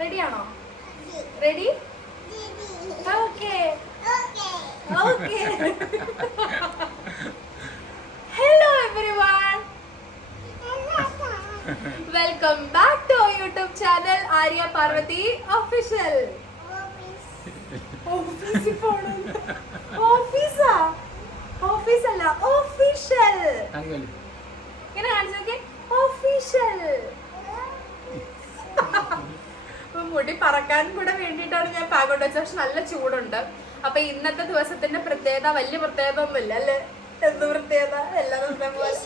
റെഡിയാണോ? Ready? Okay. Hello everyone, welcome back to our YouTube channel Arya Parvathy official. ഓഫീസല്ല, official. ഇങ്ങനെ കാണിച്ചോക്കെ, ഒഫീഷ്യൽ. മുടി പറക്കാൻ കൂടെ വേണ്ടിയിട്ടാണ് ഞാൻ പാകോട്ട് വെച്ചത്. പക്ഷെ നല്ല ചൂടുണ്ട്. അപ്പൊ ഇന്നത്തെ ദിവസത്തിന്റെ പ്രത്യേകത വലിയ പ്രത്യേകത ഒന്നുമില്ല അല്ലേ? എന്ത് പ്രത്യേകത? എല്ലാ ദിവസവും പോലെ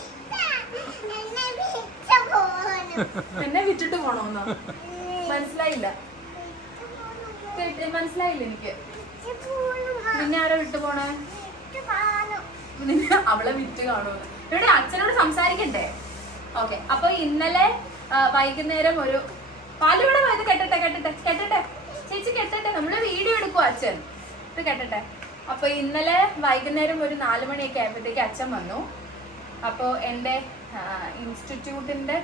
എന്നെ വിട്ടിട്ട് പോണോന്നോ? മനസ്സിലായില്ല എനിക്ക്. നിന്നെ ആരോ വിട്ടു പോണേ? അവളെ വിറ്റ് കാണുമോ? ഇവിടെ അച്ഛനോട് സംസാരിക്കണ്ടേ? ഓക്കെ. അപ്പൊ ഇന്നലെ വൈകുന്നേരം ഒരു പാലിവിടെ പോയത് കെട്ടട്ടെ ചേച്ചി കെട്ടട്ടെ, നമ്മള് വീഡിയോ എടുക്കും അച്ഛൻ. ഇത് കെട്ടട്ടെ. അപ്പൊ ഇന്നലെ വൈകുന്നേരം ഒരു 4 മണിയൊക്കെ ആയപ്പോഴത്തേക്ക് അച്ഛൻ വന്നു. അപ്പോൾ എൻ്റെ ഇൻസ്റ്റിറ്റ്യൂട്ടിന്റെ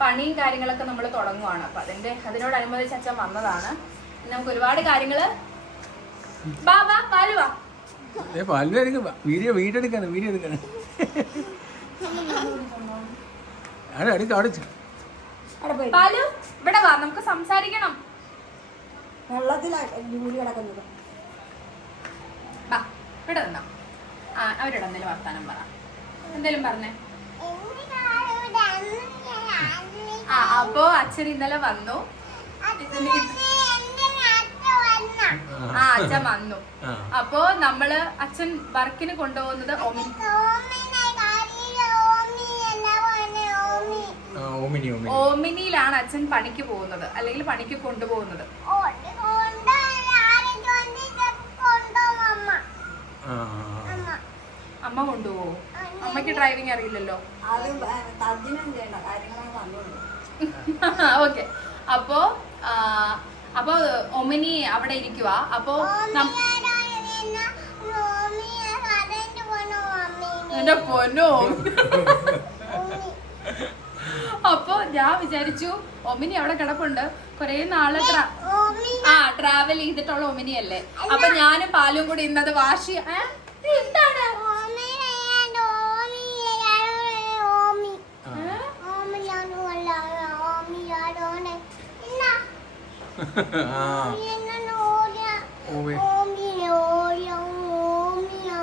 പണിയും കാര്യങ്ങളൊക്കെ നമ്മൾ തുടങ്ങുവാണ്. അപ്പൊ അതിനോടനുബന്ധിച്ച് അച്ഛൻ വന്നതാണ്. നമുക്ക് ഒരുപാട് കാര്യങ്ങള്. വീഡിയോ പാലു ഇവിടെ വാ, നമുക്ക് സംസാരിക്കണം. ഇവിടെ നിന്നോ. അവരോട് എന്തെങ്കിലും വർത്താനം പറ. എന്തേലും പറഞ്ഞേ. അപ്പോ അച്ഛൻ ഇന്നലെ വന്നു. അച്ഛൻ വന്നു. അപ്പോ നമ്മള് അച്ഛൻ വർക്കിന് കൊണ്ടുപോകുന്നത് ഓമിനിയിലാണ് അച്ഛൻ പണിക്ക് പോകുന്നത്, അല്ലെങ്കിൽ പണിക്ക് കൊണ്ടുപോകുന്നത്. അമ്മ കൊണ്ടുപോകും. അമ്മക്ക് ഡ്രൈവിംഗ് അറിയില്ലല്ലോ. ഓക്കെ. അപ്പോ ഒമിനി അവിടെ ഇരിക്കുക. അപ്പോ എന്റെ പൊന്നോ. അപ്പൊ ഞാൻ വിചാരിച്ചു ഒമിനി അവിടെ കിടപ്പുണ്ട്, കൊറേ നാളെ ട്രാവൽ ചെയ്തിട്ടുള്ള ഒമിനിയല്ലേ. അപ്പൊ ഞാനും പാലും കൂടി ഇന്നത് വാശി. എന്താണ്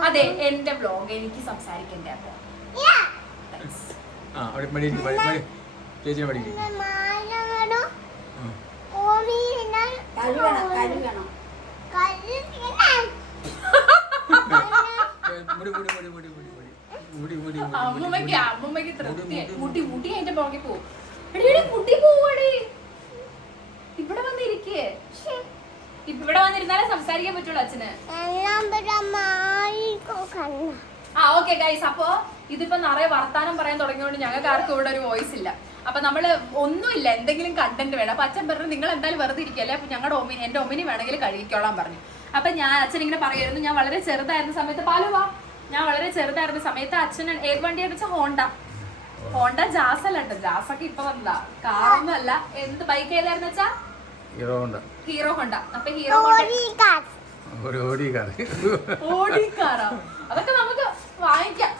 അതെ എന്റെ ബ്ലോഗ് എനിക്ക് സംസാരിക്കണ്ടേ? അപ്പൊ അമ്മമ്മക്ക് തൃപ്തിയായി. മുട്ടി അതിന്റെ പുറകെ പോവും. മുട്ടി പോവാടി. ഇവിടെ വന്നിരിക്കേ. ഇവിടെ വന്നിരുന്നാലേ സംസാരിക്കാൻ പറ്റുള്ളൂ അച്ഛന്. Okay guys. അപ്പൊ ഇതിപ്പോ നിറയെ വർത്താനം പറയാൻ തുടങ്ങിയോണ്ട് ഞങ്ങൾക്ക് ആർക്കും ഇവിടെ ഒരു വോയിസ് ഇല്ല. അപ്പൊ നമ്മള് ഒന്നുമില്ല, എന്തെങ്കിലും കണ്ടന്റ് വേണം. അപ്പൊ അച്ഛൻ പറഞ്ഞു നിങ്ങൾ എന്തായാലും വെറുതെ ഇരിക്കല്ലേ, അപ്പൊ ഞങ്ങളുടെ എന്റെ ഒമിനി വേണമെങ്കിൽ കഴുകിക്കോളാൻ പറഞ്ഞു. അപ്പൊ അച്ഛൻ ഇങ്ങനെ പറയുമായിരുന്നു. ഞാൻ വളരെ ചെറുതായിരുന്ന സമയത്ത് ഞാൻ വളരെ ചെറുതായിരുന്ന സമയത്ത് അച്ഛൻ ഏത് വണ്ടിയാണെന്ന് വെച്ചാൽ ഹോണ്ട ജാസ് അല്ല കേട്ടോ. ജാസൊക്കെ ഇപ്പൊ വന്നതാ, കാറൊന്നും അല്ല. എന്ത് ബൈക്ക് ഏതായിരുന്നു വെച്ചാ? Hero Honda. അപ്പൊ ഹീറോ ഓടിക്കാറാ. അതൊക്കെ നമുക്ക് വാങ്ങിക്കാം.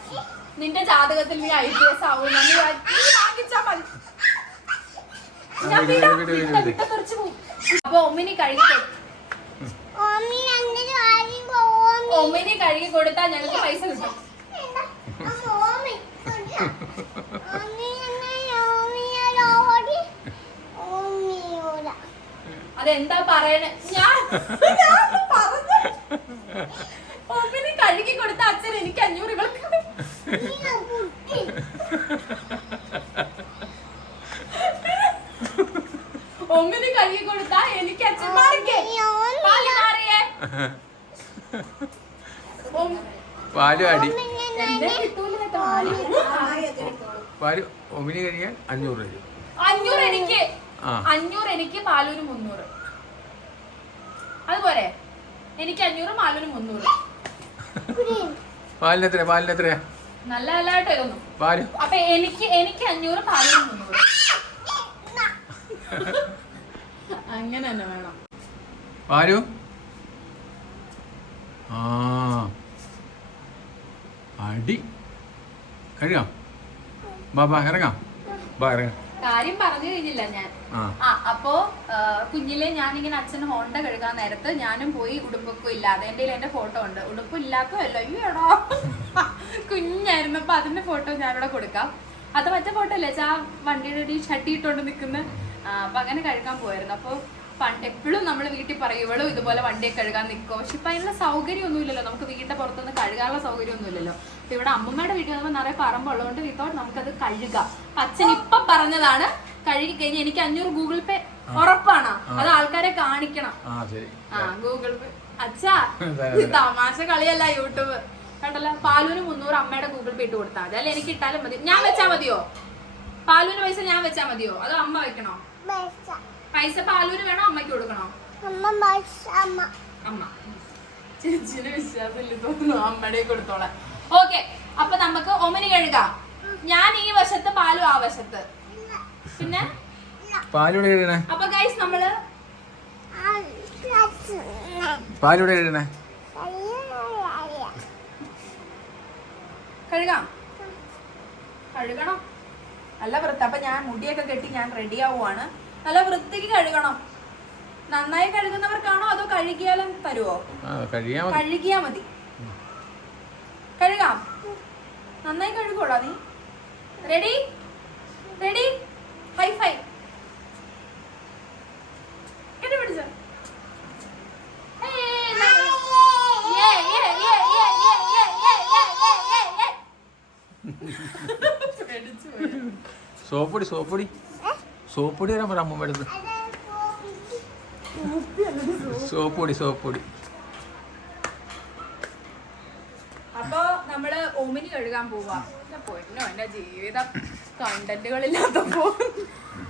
നിന്റെ ജാതകത്തിൽ നീ IPS ആവും. അപ്പൊ ഒമിനി കഴുകി കൊടുത്താ ഞങ്ങൾക്ക് പൈസ കിട്ടും. അതെന്താ പറയണേ? ഞാൻ ഒമിനി കഴുകി കൊടുത്ത അച്ഛൻ എനിക്ക് 500 ഇവൾക്ക്. ഒമിനി കഴുകി കൊടുത്താ എനിക്ക് അച്ഛൻ മാറിക്കേ. പാല് അടി പാല് ഒമിനി കഴിയാൻ 500 രൂപ. 500 എനിക്ക്, 500 എനിക്ക്, പാലൂര് 300. അതുപോലെ എനിക്ക് 500, പാലൂര് 300. പാലിനെത്രയാ? നല്ല നല്ലതായിട്ട് പാല്. അപ്പൊ എനിക്ക് 500, പാലൂര് 300. അങ്ങനെ തന്നെ വേണം. പാലു ആ അടി കഴിയാം. ബാ ഇറങ്ങാം. ബാ ഇറങ്ങാം. കാര്യം പറഞ്ഞു കഴിഞ്ഞില്ല ഞാൻ. അപ്പോ കുഞ്ഞിലെ ഞാനിങ്ങനെ അച്ഛന് ഹോണ്ട കഴുകാൻ നേരത്ത് ഞാനും പോയി ഉടുപ്പൊക്കെ ഇല്ലാതെ, എന്റെ എന്റെ ഫോട്ടോ ഉണ്ട്. ഉടുപ്പ് ഇല്ലാത്തതല്ലോ അയ്യോടാ, കുഞ്ഞായിരുന്നപ്പോ അതിന്റെ ഫോട്ടോ ഞാനിവിടെ കൊടുക്കാം. അത് മറ്റേ ഫോട്ടോ അല്ലേ ആ വണ്ടിയുടെ ഒരു ഷട്ടി ഇട്ടോണ്ട് നിക്കുന്ന. അപ്പൊ അങ്ങനെ കഴുകാൻ പോയിരുന്നു. അപ്പൊ പണ്ട് എപ്പോഴും നമ്മൾ വീട്ടിൽ പറയും ഇവളും ഇതുപോലെ വണ്ടിയൊക്കെ കഴുകാൻ നിൽക്കും. പക്ഷെ ഇപ്പൊ അതിനുള്ള സൗകര്യം ഒന്നുമില്ലല്ലോ, നമുക്ക് വീടിന്റെ പുറത്തൊന്നും കഴുകാനുള്ള സൗകര്യം ഒന്നുമില്ലല്ലോ. അപ്പൊ ഇവിടെ അമ്മമ്മയുടെ വീട്ടിൽ വന്നപ്പോൾ നിറയെ പറമ്പുള്ളതുകൊണ്ട് വിത്തോട്ട് നമുക്കത് കഴുകാം. അച്ഛൻ ഇപ്പൊ പറഞ്ഞതാണ് കഴുകി കഴിഞ്ഞാൽ എനിക്ക് 500 ഗൂഗിൾ പേ ഉറപ്പാണ്. അത് ആൾക്കാരെ കാണിക്കണം. ഗൂഗിൾ പേ അച്ഛാ തമാശ കളിയല്ല, യൂട്യൂബ് കണ്ടല്ലോ. പാലുവിന് 300 അമ്മയുടെ ഗൂഗിൾ പേ ഇട്ട് കൊടുത്താൽ മതി. അല്ല എനിക്ക് ഇട്ടാലും മതി. ഞാൻ വെച്ചാ മതിയോ? പാലുവിന് പൈസ ഞാൻ വെച്ചാ മതിയോ അതോ അമ്മ വെക്കണോ? പൈസ പാലൂര് വേണോ അമ്മയ്ക്ക് കൊടുക്കണോ? അമ്മ. ചേച്ചിന് വിശ്വാസമില്ല തോന്നുന്നു, അമ്മയുടെ കൊടുത്തോളാം. ഓക്കെ, അപ്പൊ നമുക്ക് ഒമിനി കഴുകാം. ഞാൻ ഈ വശത്ത്, പാലു ആ വശത്ത്. പിന്നെ പാലൂടെ കഴുകണേ. അപ്പൊ ഗൈസ് നമ്മള് പാലൂടെ കഴുകണേ. കഴുകണം നല്ല വൃത്തി. അപ്പൊ ഞാൻ മുടിയൊക്കെ കെട്ടി ഞാൻ റെഡി ആവുകയാണ്. നല്ല വൃത്തിക്ക് കഴുകണം. നന്നായി കഴുകുന്നവർക്കാണോ അതോ കഴുകിയാലും തരുവോ? കഴുകിയാ മതി. കഴുകാം. നന്നായി കഴുകൂടാ നീ. റെഡി റെഡി ഹൈ ഫൈ പിടിച്ച. സോപ്പൊടി തരാൻ പറ അമ്മ എടുത്ത്. സോപ്പൊടി. അപ്പൊ നമ്മള് ഒമിനി കഴുകാൻ പോവാ. പൊന്നോ എന്റെ ജീവിതം കണ്ടന്റുകളില്ലാത്തപ്പോ.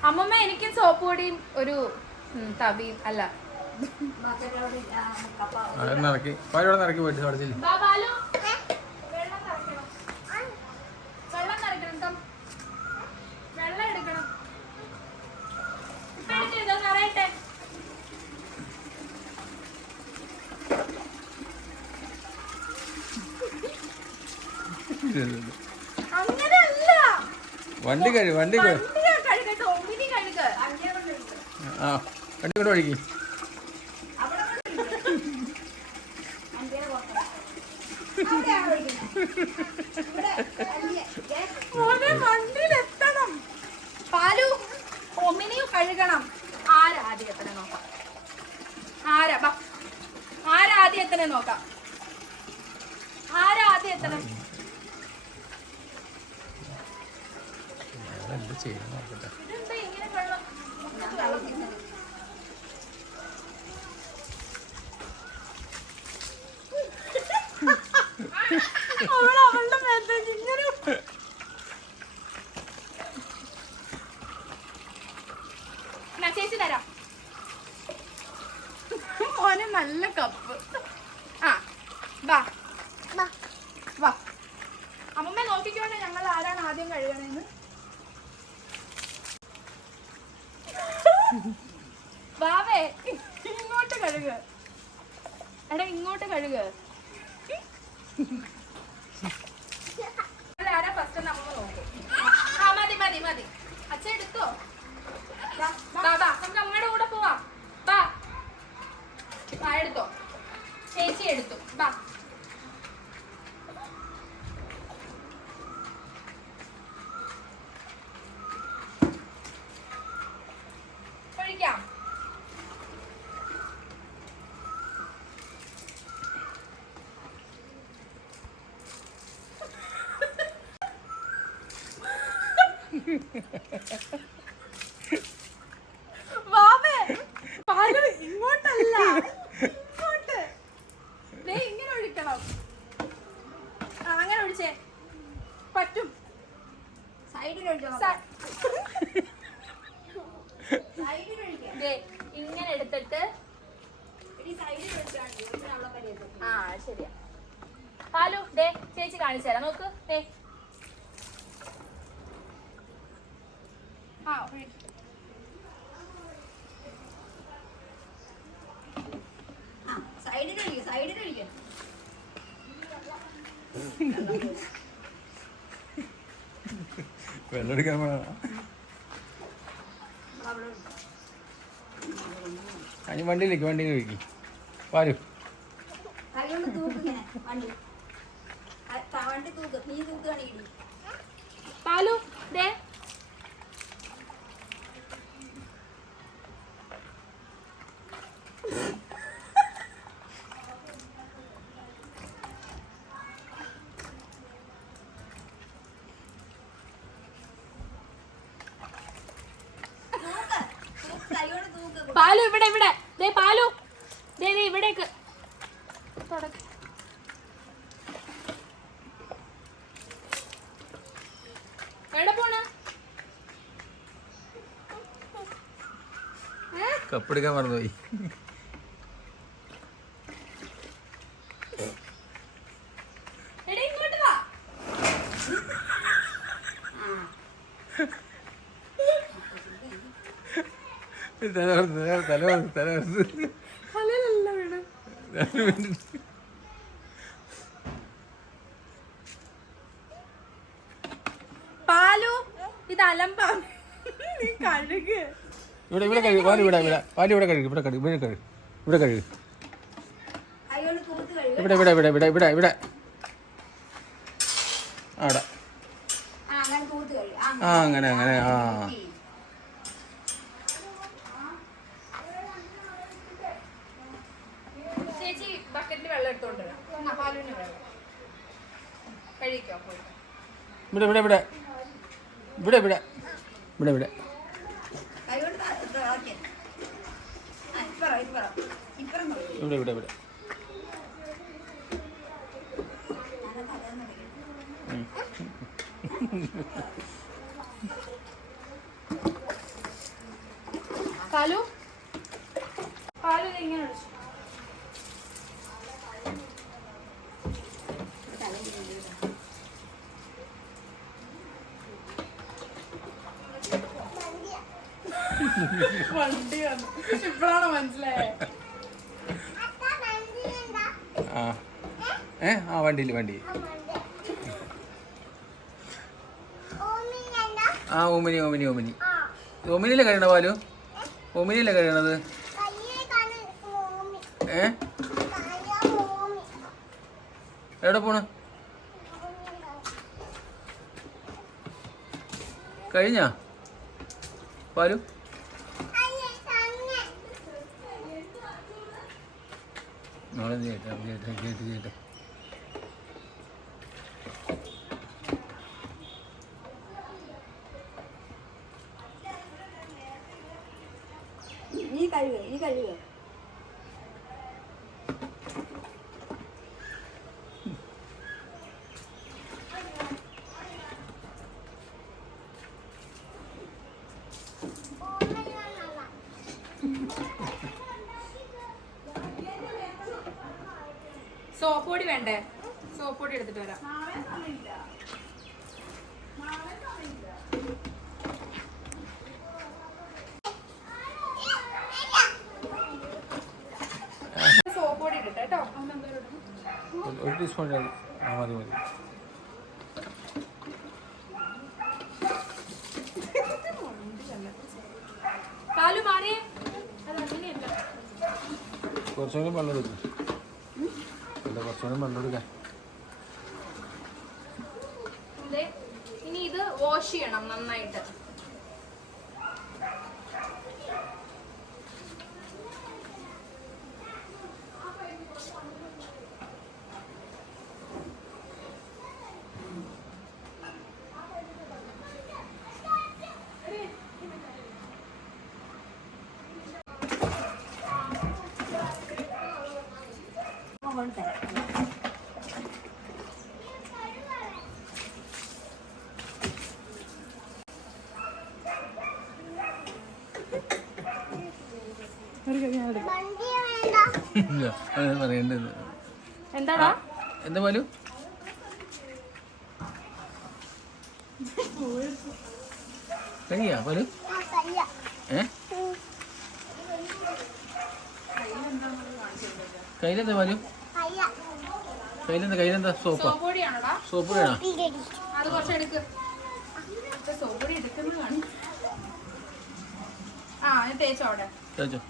അമ്മമ്മ എനിക്ക് സോപ്പ് പൊടിയും ഒരു തവിയും അല്ല വെള്ളം എടുക്കണം. അങ്ങനെയല്ല, വണ്ടി കഴുകട്ടെ. ഒമിനി കഴുക. വണ്ടി കൊണ്ട് ഒഴുകി. വണ്ടിയിലെത്തണം. പാലു ഒമിനി കഴുകണം. ആരാദ്യം എത്തനെ നോക്കാം. ആരാദ്യം എത്തനെ നോക്കാം. ആരാദ്യം എത്തണം. ഇതെന്താ ഇങ്ങനെ വെള്ളം? അവളുടെ മേത്തേക്ക് ഇങ്ങനെ ചേച്ചി തരാം. മോനെ നല്ല കപ്പ്. വാ അമ്മമ്മ നോക്കിക്കോട്ടെ ഞങ്ങൾ ആരാണ് ആദ്യം കഴുകണെന്ന്. വാവേ ഇങ്ങോട്ട് കഴുക. എടാ ഇങ്ങോട്ട് കഴുക. ആരാ ഫസ്റ്റ് നമ്മൾ നോക്കും. മതി അച്ഛൻ എടുത്തോ. നമുക്ക് അമ്മയുടെ കൂടെ പോവാം. എടുത്തോ. ചേച്ചി എടുത്തു. ഒഴിക്കാം. പാല് ഇങ്ങോട്ടല്ല, ഇങ്ങോട്ട്. ഇങ്ങനെ ഒഴിക്കണം. അങ്ങനെ ഒഴിച്ചേ പറ്റും. സൈഡിൽ ഒഴിക്കണം. ഇങ്ങനെ എടുത്തിട്ട് ശരിയാ. പാലു ദേ ചേച്ചി കാണിച്ചു തരാം. നോക്ക്. വെള്ളം എടുക്കാൻ വേണം. അതിന് വണ്ടിയിലേക്ക് വഴിക്ക് പാലു. പാലു ദേ പാലു ഇവിടെ ഇവിടെ ദേ പാലു ദേ ദേ ഇവിടേക്ക് തുടക്ക്. എവിടെ പോണ? കപ്പെടുക്കാൻ മറന്നുപോയി. എടേ ഇങ്ങോട്ട് വാ. തലയിലല്ല വീണ്. പാലു ഇത് അലമ്പാ. നീ കഴുക്. ഇവിടെ കഴുകു. പാല് ഇവിടെ കഴുകു. ഇവിടെ കഴുകു. ഇവിടെ അവിടെ. ആ അങ്ങനെ ആ. ചേച്ചി ബക്കറ്റിൽ വെള്ളം എടുത്തോണ്ട് വരാം. പാലുവിന് വെള്ളം കഴിക്കോ? ഇവിടെ പാലു പാലു ഇങ്ങനെ ഒഴിച്ചു. വണ്ടിയാണ് ഇപ്പോഴാണ് മനസ്സിലായേ. ആ വണ്ടി ആ ഓമിനിയല്ലേ കഴിയണ പാലു? ഓമിനിയല്ലേ കഴിയണത്? എവിടെ പോണ? കഴിഞ്ഞാ പാലു? നാളെ കേട്ടെ നീ കഴുകുക. സോപ്പ് പൊടി വേണ്ടേ? സോപ്പ് പൊടി എടുത്തിട്ട് വരാം. സോപ്പ് പൊടി ഇടട്ടെ കേട്ടോ. ഒരു ടീസ്പൂൺ മതി. പാലു മാറിയേ. അത് അങ്ങനെയല്ല. കുറച്ചുകൂടി വെള്ളം എടുക്കും. കുറച്ചുകൂടി വെള്ളം എടുക്കാൻ. ഇനി ഇത് വാഷ് ചെയ്യണം നന്നായിട്ട്. പറയണ്ടത് എന്താടാ? എന്താ പാലു? കഴിയാ പാലു? കയ്യിലെന്താ പാലു? കയ്യിലെന്താ സോപ്പാ? സോപ്പ് പൊടിയാണോടാ? സോപ്പ് വേണോ? അത് കുറച്ച് എടുക്ക്. സോപ്പ് പൊടി എടുക്കുന്നത് കാണും. ആ തേച്ചോടെ. തേച്ചോ.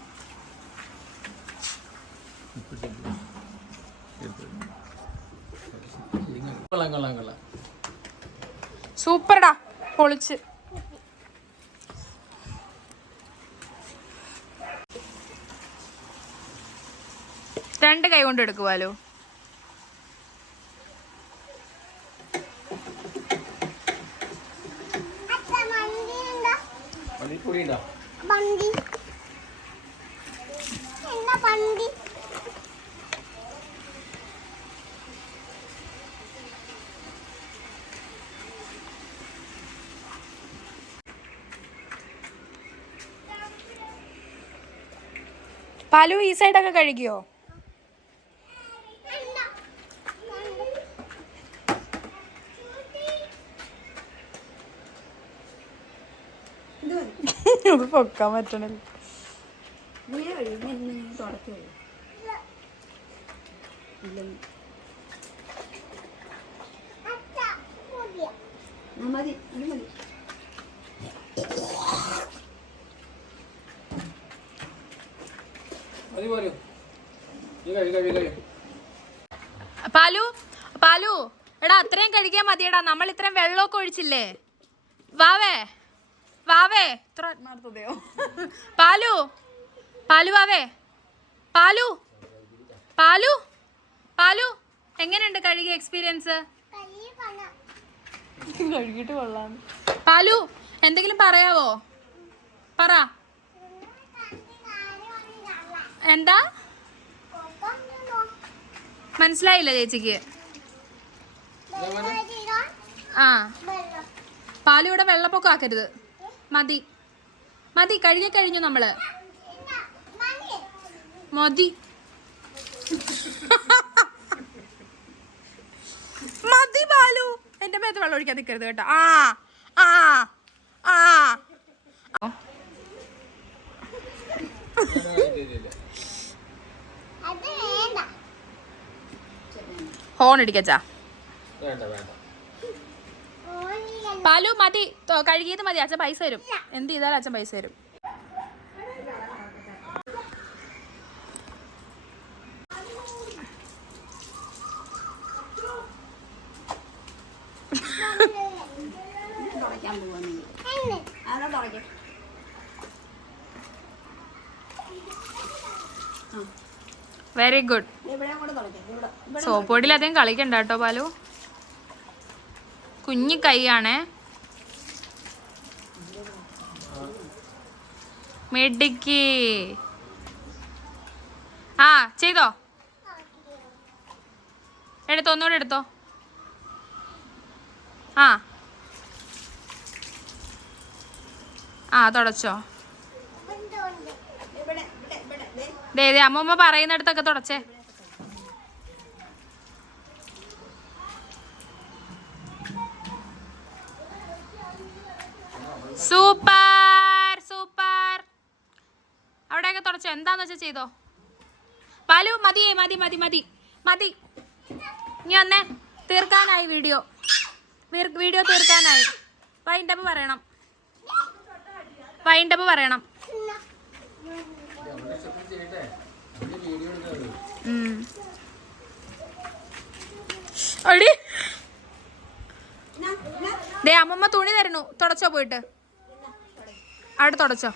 കൊള്ളാം. സൂപ്പർടാ, പൊളിച്ച്. രണ്ട് കൈ കൊണ്ട് എടുക്കുവാലോ. പാലു ഈ സൈഡൊക്കെ കഴുകിയോ? അത് പൊക്കാൻ പറ്റണല്ലോ. പാലു എടാ അത്രയും കഴിക്കാൻ മതിയടാ, നമ്മൾ ഇത്രയും വെള്ളമൊക്കെ ഒഴിച്ചില്ലേ. വാവേ ഇത്ര ആത്മാർത്ഥതയോ? പാലു വാവേ, പാലു എങ്ങനെയുണ്ട് കഴുകിയ എക്സ്പീരിയൻസ്? കഴുകിട്ട് കൊള്ളാം. പാലു എന്തെങ്കിലും പറയാവോ? പറ. എന്താ മനസ്സിലായില്ല ചേച്ചിക്ക്? ആ പാലു ഇവിടെ വെള്ളപ്പൊക്കം ആക്കരുത്. മതി കഴിഞ്ഞു നമ്മള്. മതി പാലു, എന്റെ മേത്ത് വെള്ളം ഒഴിക്കാൻ നിൽക്കരുത് കേട്ടോ. ഹോൺ അടിക്കച്ചാ. പാലു മതി, കഴുകിയത് മതി. അച്ഛൻ പൈസ തരും. എന്ത് ചെയ്താലും അച്ഛൻ പൈസ തരും. Very good. സോപ്പ് പൊടിയിൽ അധികം കളിക്കണ്ട കേട്ടോ പാലു, കുഞ്ഞി കൈയാണേ. മിടുക്കി. ചെയ്തോ? ഒന്നുകൂടെ എടുത്തോ. തുടച്ചോ. അമ്മൂമ്മ പറയുന്നിടത്തൊക്കെ തുടച്ചേ. സൂപ്പർ. അവിടെയൊക്കെ തുടച്ചോ. എന്താന്ന് വെച്ചാ ചെയ്തോ. പാലു മതിയേ, മതി. ഇനി വന്നേ, തീർക്കാനായി വീഡിയോ തീർക്കാനായി. വൈൻഡപ്പ് പറയണം. അമ്മമ്മ തുണി തരുന്നു, തുടച്ചോ പോയിട്ട്. അവിടെ തുടച്ചോ.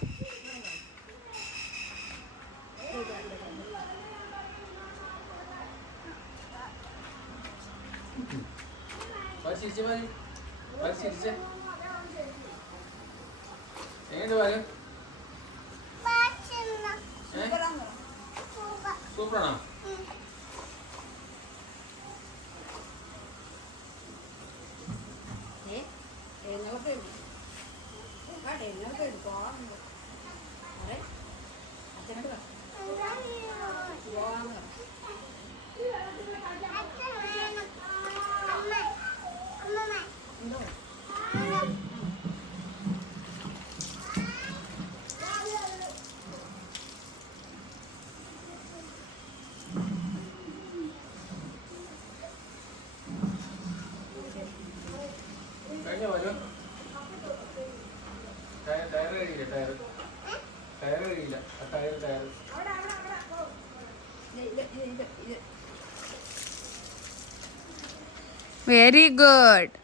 സൂപ്പറാണോ? Very good.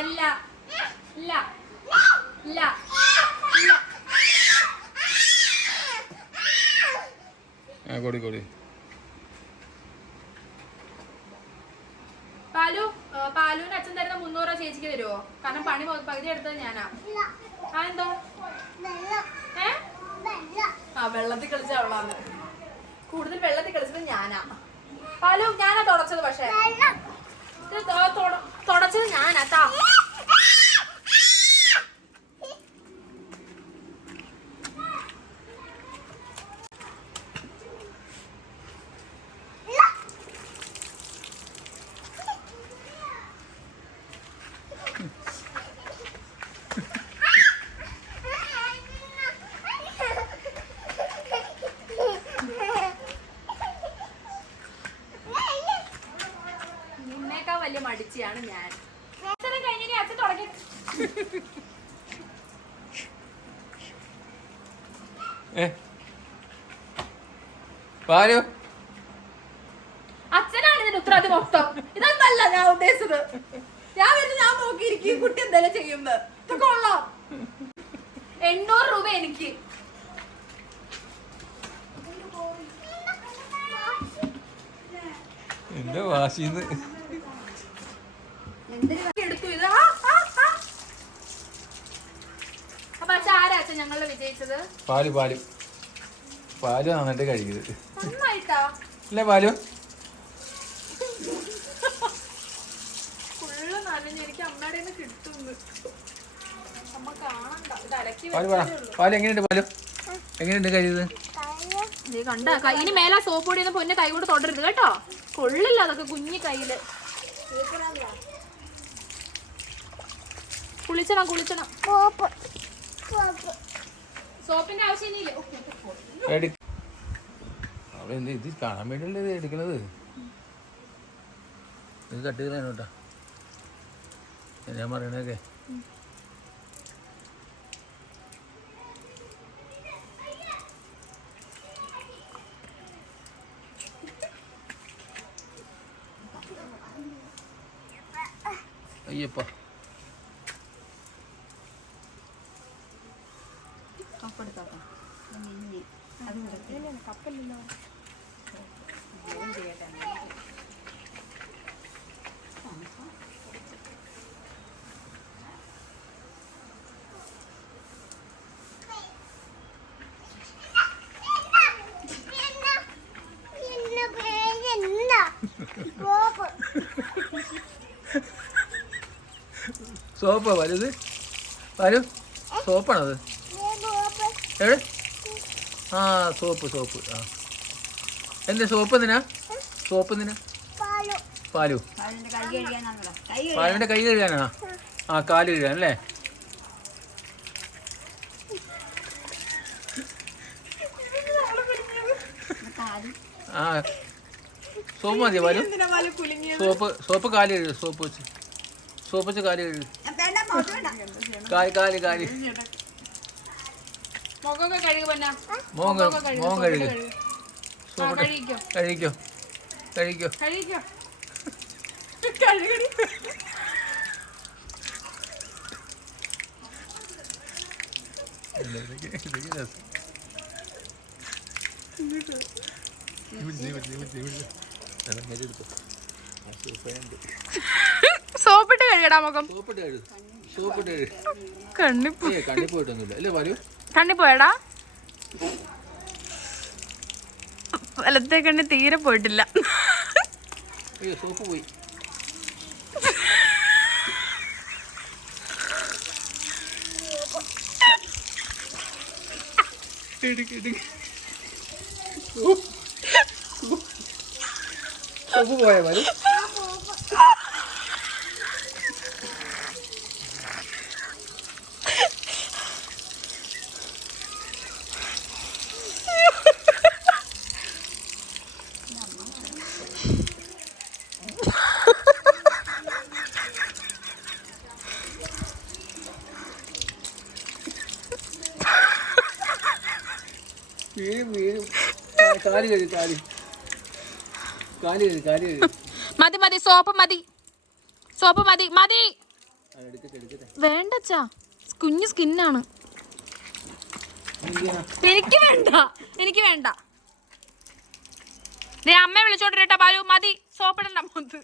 അല്ല ഇല്ല ഇല്ല ഇല്ല. കൊടി പാലുവിന് അച്ഛൻ തരുന്ന 300 രൂപ ചേച്ചിക്ക് തരുമോ? കാരണം പണി പകുതി എടുത്തത് ഞാനാ. ആ എന്തോ വെള്ളത്തിൽ കളിച്ച അവളാന്ന്. കൂടുതൽ വെള്ളത്തിൽ കളിച്ചത് ഞാനാ. പാലു ഞാനാ തുടച്ചത്. പക്ഷെ തുടച്ചത് ഞാനാ. നിന്നേക്കാ വലിയ മടിച്ചിയാണ് ഞാൻ. കഴിഞ്ഞ അച്ഛൻ തുടങ്ങി. അച്ഛനാണ് ഇതിന് ഉത്തരവാദിത്വം മൊത്തം. ഇതൊന്നല്ല ഞാൻ ഉദ്ദേശിച്ചത്. ഞാൻ നോക്കിയിരിക്കും കുട്ടി എന്തെല്ലാം ചെയ്യുന്നത്. ഇതൊക്കെ ഉള്ളോ? 800 രൂപ എനിക്ക്. എന്റെ വാശിന്ന് എടുത്തു ഇത്. അപ്പൊ അച്ഛൻ ആരാ അച്ഛൻ ഞങ്ങള് വിജയിച്ചത്? പാല് നന്നായിട്ട് കഴിക്കുന്നത് നന്നായിട്ടാ അല്ലേ? പാലു ഫുള്ള് നനഞ്ഞ് എനിക്ക് അമ്മയുടെ കിട്ടുന്നു. അമ്മ കാണണ്ട. ഇത് അലക്കി പാല് എങ്ങനെയുണ്ട്? എങ്ങനെയുണ്ട് കഴിയത്? കണ്ട ഇനി മേലെ സോപ്പ് പൊടിയൊന്നും പൊന്നെ കൈ കൊണ്ട് തൊടരുത് കേട്ടോ. കൊള്ളില്ല അതൊക്കെ കുഞ്ഞി കയ്യില്. കുളിച്ചണം സോപ്പിന്റെ ആവശ്യം. ഇത് കാണാൻ വേണ്ടിയല്ലേ ഇത് എടുക്കണത്. ഇത് കട്ട് ചെയ്തേട്ടാ ഞാൻ പറയണൊക്കെ. അയ്യപ്പ കപ്പല്ലോ. സോപ്പാ വലുത്? സോപ്പാണത്? എവിടെ? ആ സോപ്പ്. ആ എന്താ സോപ്പ് എന്തിനാ? പാലുവിന്റെ കൈ കഴുകാനാ? ആ കാല് കഴുകാൻ അല്ലേ? ആ സോപ്പ് മതിയോ പാലു? സോപ്പ് കാല് കഴുകും. സോപ്പ് വെച്ച് കാല് കഴുകും. കാല് മുഖമൊക്കെ കഴുകി പൊന്നാ. മോൻ കഴുകി. കഴിക്കോ. സോപ്പിട്ട് കഴുകടാ മുഖം. കണ്ണിപ്പോയിട്ടൊന്നുമില്ല അല്ലേ പാലു? കണ്ണിപ്പോയടാ? വലത്തെ കണ്ണി തീരെ പോയിട്ടില്ല. സോപ്പ് പോയി. സോപ്പ് പോയാ മതി. വീഴും. കാല് കഴുകി. മതി മതി സോപ്പ് മതി മതി. വേണ്ടച്ചാ, കുഞ്ഞു സ്കിന്നാണ്. എനിക്ക് വേണ്ട. അമ്മയെ വിളിച്ചോണ്ടിരട്ടാ ബാലു. മതി, സോപ്പിടണ്ട മുഖത്ത്.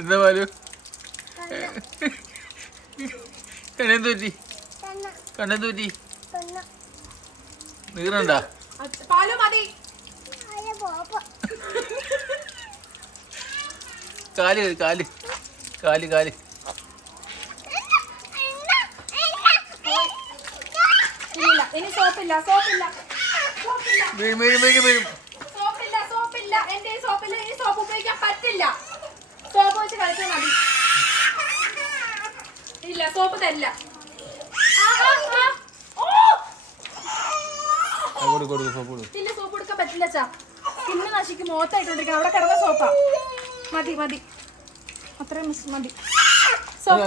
എന്താ പാലു? കണ്ണെന്തൂറ്റി നീറണ്ട. പാലു മതി. കാല് ഇല്ല, ഇനി സോപ്പില്ല. വീഴും. സോപ്പില്ല. എന്റെ സോപ്പില്ല. ഇനി സോപ്പ് ഉപയോഗിക്കാൻ പറ്റില്ല. സോപ്പ് വെച്ച് കളിച്ചാൽ മതി. ഇല്ല, സോപ്പ് തരില്ല. ഇല്ല, സോപ്പ് എടുക്കാൻ പറ്റില്ല ചാ. സ്കിന്ന് നശിക്കും. മോത്തായിട്ടോണ്ടിരിക്കണം. അവിടെ കിടന്ന സോപ്പാ. മതി. അത്രയും മതി. സോപ്പ്